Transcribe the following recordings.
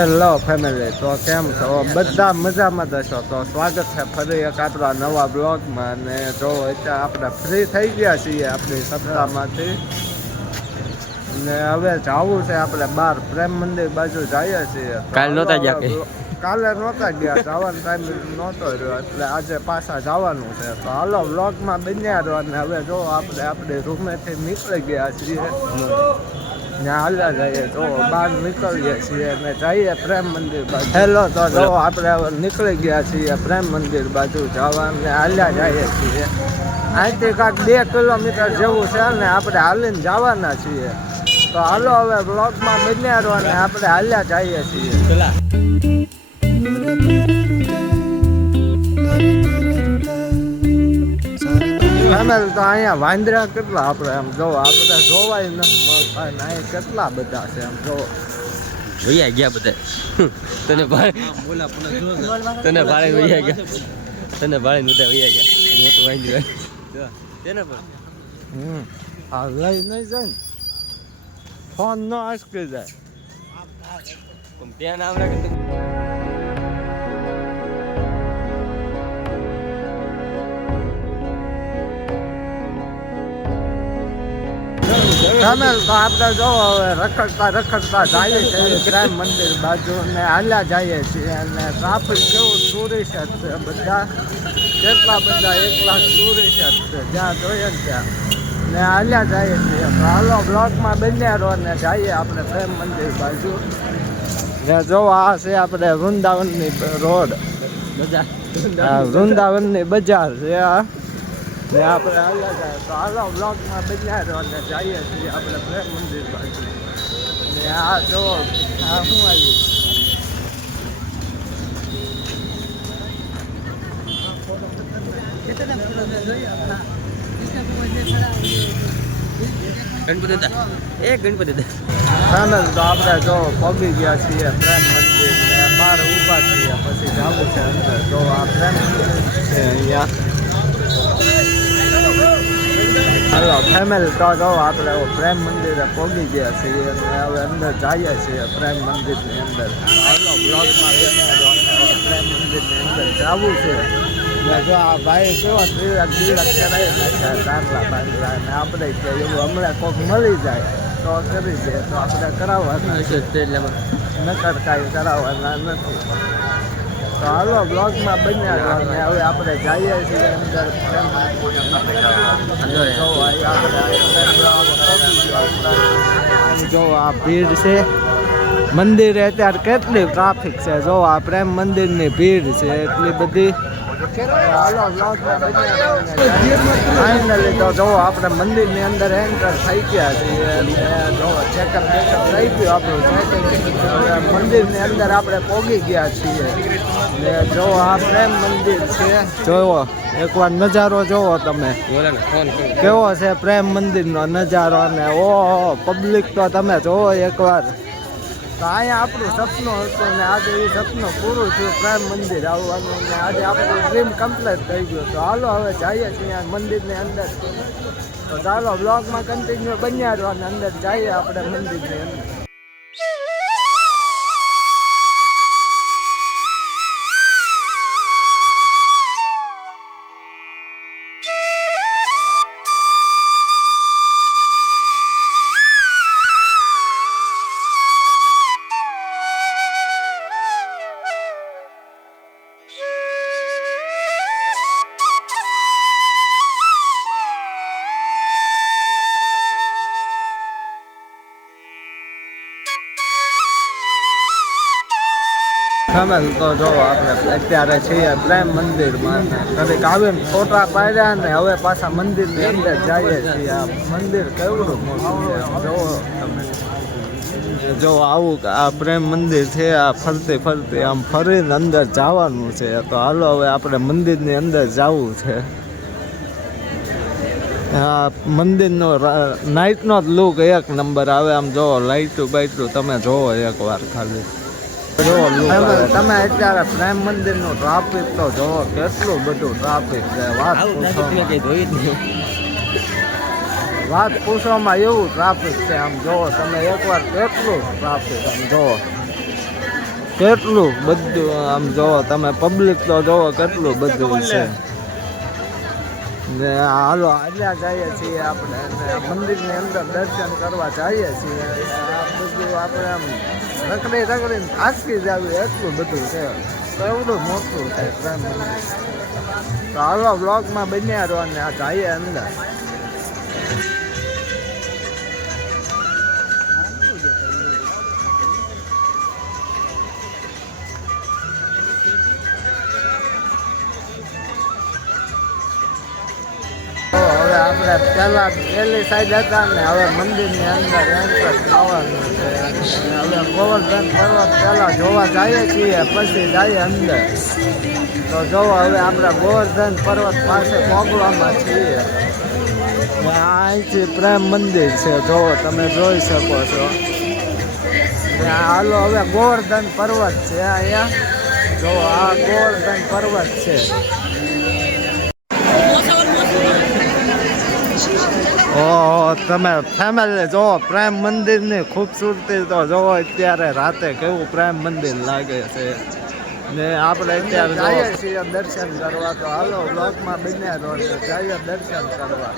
Hello family, તો કેમ છો? બધા મજામાં જશો તો સ્વાગત છે ફરી એક આપણા નવા બ્લોગમાં. અને જો અત્યારે આપણે ફ્રી થઈ ગયા છીએ આપણી સપ્તાહમાંથી, ને હવે જવું છે આપણે બહાર પ્રેમ મંદિર બાજુ જઈએ છીએ. કાલ નહોતા ગયા કે? કાલે નહોતા ગયા, જવાનો ટાઈમ નહોતો રહ્યો, એટલે આજે પાછા જવાનું છે. તો હાલો બ્લોગમાં બન્યા રહ્યો. અને હવે જો આપણે આપણી રૂમેથી નીકળી ગયા છીએ, ત્યાં હાલ્યા જઈએ. જો બહાર નીકળીએ છીએ અને જઈએ પ્રેમ મંદિર બાજુ. હેલો, તો જો આપણે નીકળી ગયા છીએ પ્રેમ મંદિર બાજુ જવા, ને હાલ્યા જઈએ છીએ. અહીંથી કાંક 2 કિલોમીટર જેવું છે ને આપણે હાલીને જવાના છીએ. તો હાલો હવે બ્લોગમાં બન્યા રહો અને આપણે હાલ્યા જઈએ છીએ. તો અહીંયા વાંદરા કેટલા આપણે એમ જો આપણે જોવાય નથી મળતા, અહીંયા કેટલા બધા છે એમ જો. વૈયા ગયા બધા. તને ભાડે વૈયા ગયા. તને ભાડે બધા વૈયા ગયા. મોટું વાંદરું તેને પણ હા લઈ નહીં જાય ને, ફોન ન આસકી જાય. ત્યાં નામ રાખે તો આપણે જો હવે રખડતા જઈએ છીએ પ્રેમ મંદિર બાજુ ને હાલ્યા જઈએ છીએ. અને ટ્રાફિક કેવું ટુરિસ્ટ છે, બધા કેટલા બધા 1 લાખ ટુરિસ્ટ છે જ્યાં જોઈએ ને ત્યાં, ને હાલ્યા જઈએ છીએ. તો હાલો બ્લોકમાં બન્યા રહો ને જઈએ આપણે પ્રેમ મંદિર બાજુ. ને જો આ છે આપણે વૃંદાવનની રોડ, વૃંદાવનની બજાર છે આ, ને આપણે હાલ્યા જાય. તો હાલો બ્લોગમાં બન્યા રહો અને જઈએ છીએ આપણે પ્રેમ મંદિર બાજુ. ને આ જો આ શું આવ્યું, ગણપતિ હતા. ગણપતિ હતા. તો આપણે જો પગી ગયા છીએ પ્રેમ મંદિર ને બહાર ઊભા છીએ, પછી જવું છે અંદર. જો આ પ્રેમ મંદિર છે અહીંયા. હાલો ફેમિલી, તો જો આપણે પ્રેમ મંદિરે પહોંચી ગયા છીએ અને હવે અંદર જઈએ છીએ પ્રેમ મંદિરની અંદર. હાલો બ્લોકમાં પ્રેમ મંદિરની અંદર જવું છે. ને જો આ ભાઈ કેવો તિલક કરાવી નાખ્યા ચાંદલા બાંદલા, ને આપણે કે એવું હમણાં કોઈક મળી જાય તો કરી દે, તો આપણે કરાવવાના છે, નકર કાંઈ કરાવવાના નથી. તો હાલો બ્લોગમાં બન્યા રહો ને હવે આપણે જઈએ છીએ અંદર. જો આ ભીડ છે મંદિરે, અત્યારે કેટલી ટ્રાફિક છે. જો આ પ્રેમ મંદિરની ભીડ છે એટલી બધી. ફાઇનલી તો જો આપણે મંદિરની અંદર એન્ટર થઈ ગયા છીએ. જો ચેકઅપ થઈ ગયું આપણું, મંદિરની અંદર આપણે પહોંચી ગયા છીએ. ને જો આ પ્રેમ મંદિર છે, જોવો એકવાર નજારો જોવો તમે કેવો છે પ્રેમ મંદિરનો નજારો. અને ઓહો પબ્લિક તો તમે જોવો એકવાર. તો અહીંયા આપણું સપનું હતું ને આજે એ સપનું પૂરું થયું, પ્રેમ મંદિર આવવાનું. ને આજે આપણું ડ્રીમ કમ્પ્લીટ થઈ ગયું. તો હાલો હવે જઈએ છીએ મંદિરની અંદર. તો ચાલો બ્લોગમાં કન્ટિન્યુ બન્યા રહો અને અંદર જઈએ આપણે મંદિરની અંદર. તો જો આપણે અત્યારે છીએ પ્રેમ મંદિરમાં, કદીક આવીને ફોટા પાડ્યા ને હવે પાછા મંદિરની અંદર જઈએ છીએ. આ મંદિર કેવડું મોટું છે જોવો તમે. જો આવું આ પ્રેમ મંદિર છે, આ ફરતી આમ ફરીને અંદર જવાનું છે. તો હાલો હવે આપણે મંદિરની અંદર જવું છે. આ મંદિરનો નાઇટનો જ લુક 1 નંબર આવે. આમ જોવો લાઇટું બાઇટું તમે જોવો એકવાર ખાલી. તમે અત્યારે પ્રેમ મંદિરનું ટ્રાફિક તો જોવો, કેટલું બધું ટ્રાફિક છે. વાત પૂછવામાં એવું ટ્રાફિક છે. આમ જોવો તમે એકવાર કેટલું ટ્રાફિક આમ જોવો. કેટલું બધું આમ જોવો તમે, પબ્લિક તો જોવો કેટલું બધું છે. ને હાલો હાલ્યા જઈએ છીએ આપણે, મંદિરની અંદર દર્શન કરવા જઈએ છીએ. આ બધું આપણે આમ રખડીને થાકી જાવી એટલું બધું છે, એવડું મોટું છે પ્રેમ મંદિર. તો હાલો બ્લોગમાં બન્યા રહો ને આ જઈએ અંદર. આપણે પહેલી સાઈડ હતા ને હવે મંદિરની અંદર એન્ટર થવાનું છે. હવે ગોવર્ધન પર્વત પહેલાં જોવા જઈએ છીએ, પછી જઈએ અંદર. તો જોવો હવે આપણે ગોવર્ધન પર્વત પાસે પહોંચવામાં છીએ. અહીંથી પ્રેમ મંદિર છે, જોવો તમે જોઈ શકો છો. હાલો હવે ગોવર્ધન પર્વત છે અહીંયા, જો આ ગોવર્ધન પર્વત છે. ઓહો તમે ફેમિલી જોવો પ્રેમ મંદિરની ખૂબસૂરતી તો જોવો. અત્યારે રાતે કેવું પ્રેમ મંદિર લાગે છે. ને આપણે અત્યારે જઈએ છીએ દર્શન કરવા. તો હાલો બ્લોકમાં બન્યા રહો, જઈએ દર્શન કરવા.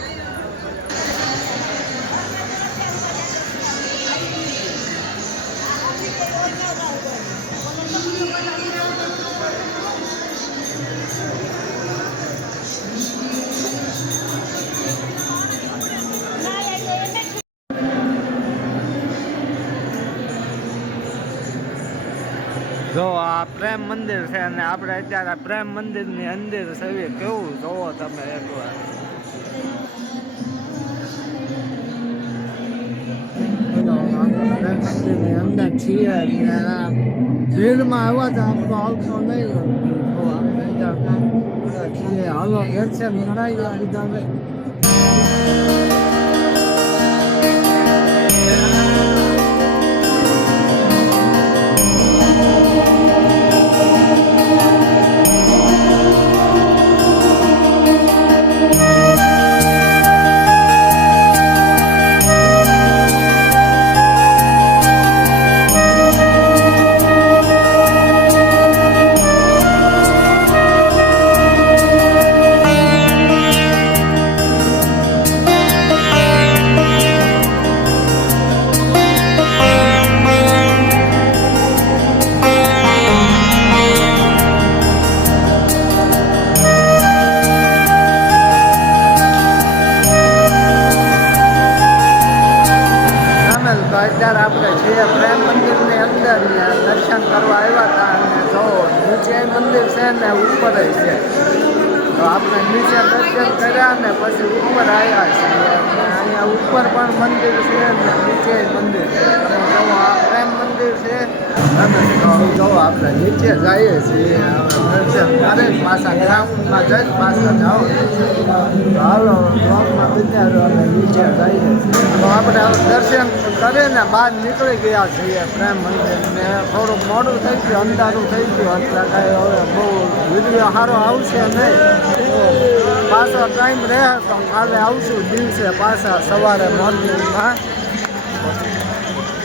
જો આ પ્રેમ મંદિર છે અને આપણે અત્યારે પ્રેમ મંદિરની અંદર છે. કેવું જોવો તમે એકવાર. પ્રેમ મંદિરની અંદર છીએ, ભીડમાં આવ્યા તો આપણો આવતો નહીં. હાલો દર્શન કરાવી બધાને. અત્યારે આપણે છીએ પ્રેમ મંદિરની અંદર ને દર્શન કરવા આવ્યા હતા. અને જો નીચે મંદિર છે ને ઉપર છે, તો આપણે નીચે દર્શન કર્યા ને પછી ઉપર આવ્યા છીએ. અહીંયા ઉપર પણ મંદિર છે ને નીચે મંદિર છે. તમે જો આ પ્રેમ મંદિર છે. અને જો આપણે નીચે જઈએ છીએ દર્શન કરી પાછા ગ્રાઉન્ડમાં જઈ પાછા જાઓ. હાલો બ્લોકમાં વિચારો અને નીચે જઈએ છીએ. તો આપણે દર્શન કરીને બહાર નીકળી ગયા છીએ પ્રેમ મંદિર. ને થોડું મોડું થઈ ગયું, અંધારું થઈ ગયું, એટલે કાંઈ હવે બહુ વિડીયો સારો આવશે નહીં. પાછો ટાઈમ રહે તો કાલે આવશું દિવસે પાછા સવારે મોર્નિંગમાં.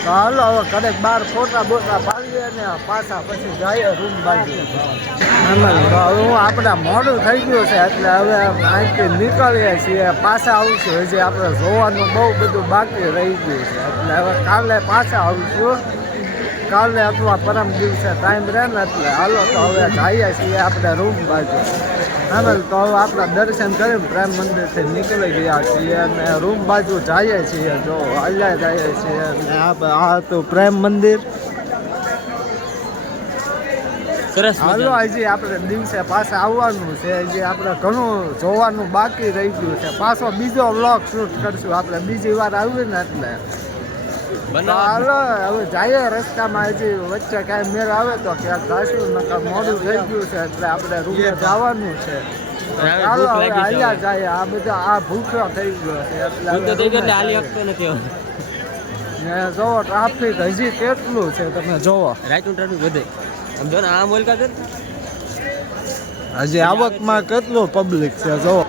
તો હાલો હવે કદાચ બહાર ફોટા બોટા પાડીએ ને પાછા પછી જઈએ રૂમ બાજુ. તો હવે આપણે મોડું થઈ ગયું છે એટલે હવે અહીંથી નીકળીએ છીએ, પાછા આવશું. હજી આપણે જોવાનું બહુ બધું બાકી રહી ગયું છે, એટલે હવે કાલે પાછા આવશું. કાલે અથવા પરમ દિવસે ટાઈમ રહે ને એટલે હાલો તો હવે જઈએ છીએ આપણે રૂમ બાજુ. તો હવે આપણે દર્શન કરીને પ્રેમ મંદિરથી નીકળી ગયા છીએ અને રૂમ બાજુ જઈએ છીએ. જો હાલ્યા જઈએ છીએ. અને આ હતું પ્રેમ મંદિર. હાલો હજી આપણે દિવસે પાછા આવવાનું છે. હજી આપણે ઘણું જોવાનું બાકી રહી ગયું છે. પાછો બીજો વ્લોગ શૂટ કરશું આપણે બીજી વાર આવીને એટલે. હાલો હવે જઈએ રસ્તામાં. હજી વચ્ચે કાંઈ મેળ આવે તો ક્યાંક જઈશું, નકર મોડું થઈ ગયું છે એટલે આપણે રૂમે જવાનું છે. ચાલો હવે હાલ્યા જાય. આ બધા આ ભૂખ્યો થઈ ગયો છે એટલે ને જોવો ટ્રાફિક હજી કેટલું છે તમે જોવો. ટ્રાફિક વધે સમજો ને. આ મોલકા છે હજી આવકમાં કેટલું પબ્લિક છે જોવો.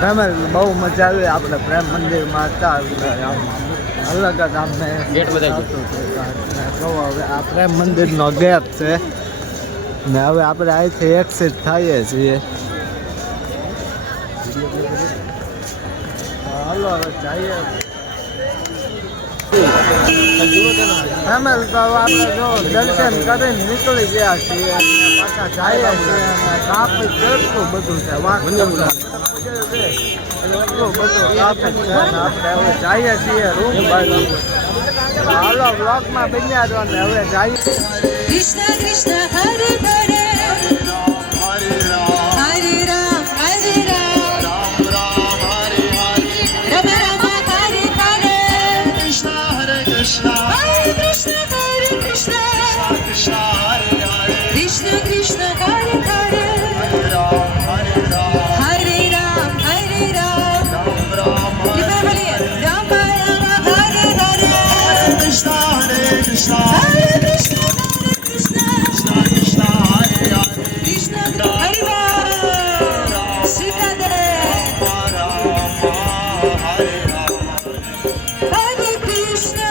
તમે બહુ મજા આવી આપણે પ્રેમ મંદિરમાં હતા અલગ જ આમને ગેટ બધા આવતું હતું. જો હવે આ પ્રેમ મંદિરનો ગેટ છે ને હવે આપણે અહીંથી એક્સિટ થઈએ છીએ. હાલો હવે જઈએ. ફેમિલી તો આપણે જો દર્શન કરીને નીકળી ગયા છીએ અને પાછા જઈએ છીએ અને ટ્રાફિક કેટલું બધું છે એટલું બધું ટ્રાફિક છે અને આપણે હવે જઈએ છીએ રૂમ બાજુ. હાલો બ્લોકમાં બન્યા છો ને હવે જઈએ. Krishna Krishna Hare Hare Hare Ram Hare Ram Rama Rama Hare Hare Krishna Hare Krishna Hare Krishna Hare Krishna Krishna Krishna Hare Hare Hare Ram Hare Ram कितना बोलिए राम राम हरे हरे कृष्णा हरे कृष्णा हरे कृष्णा हरे कृष्णा कृष्णा हरे हरे कृष्णा हरे राम सीता दे हरे कृष्णा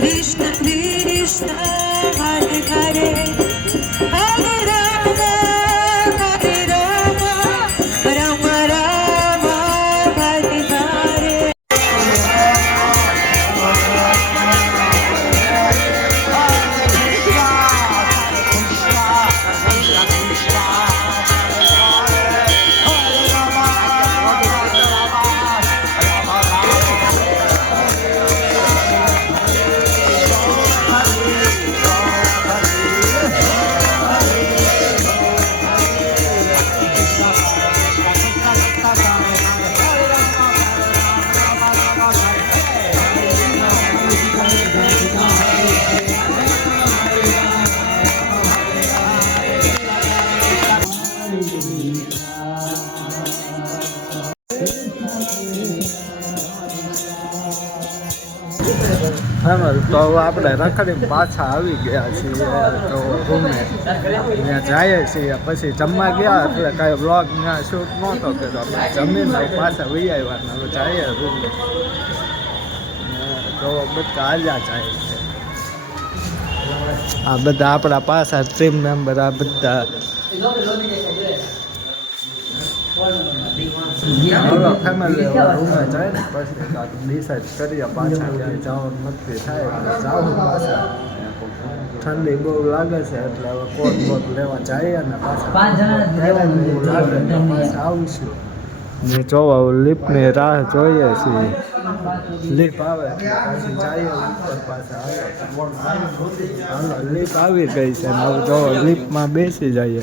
कृष्णा कृष्णा हरे हरे हरे राम हरे राम राम राम हरे हरे ફેમિલી તો હવે આપણે રખડીને પાછા આવી ગયા છીએ તો રૂમે ત્યાં જઈએ છીએ. પછી જમવા ગયા એટલે કાંઈ વ્લોગ ત્યાં શૂટ નહોતો કર્યો. આપણે જમીને પાછા વહી આવ્યા ને હવે જઈએ રૂમે. તો બધા હાલ્યા જાય છે. આ બધા આપણા પાછા ટીમ મેમ્બર આ બધા હવે ફેમિલી રૂમે જાય ને પછી ડિસાઈડ કરીએ પાછા ક્યાંય જવાનું નક્કી થાય એટલે જાવું પાછા. ઠંડી બહુ લાગે છે એટલે હવે કોટ બોટ લેવા જઈએ ને પાછા એવું લાગે તો પાછા આવીશું. ને જો લિફ્ટની રાહ જોઈએ છીએ. લિફ્ટ આવે એટલે પછી જઈએ ઉપર પાછા. હાલો લિફ્ટ આવી ગઈ છે ને હવે જો લિફ્ટમાં બેસી જઈએ.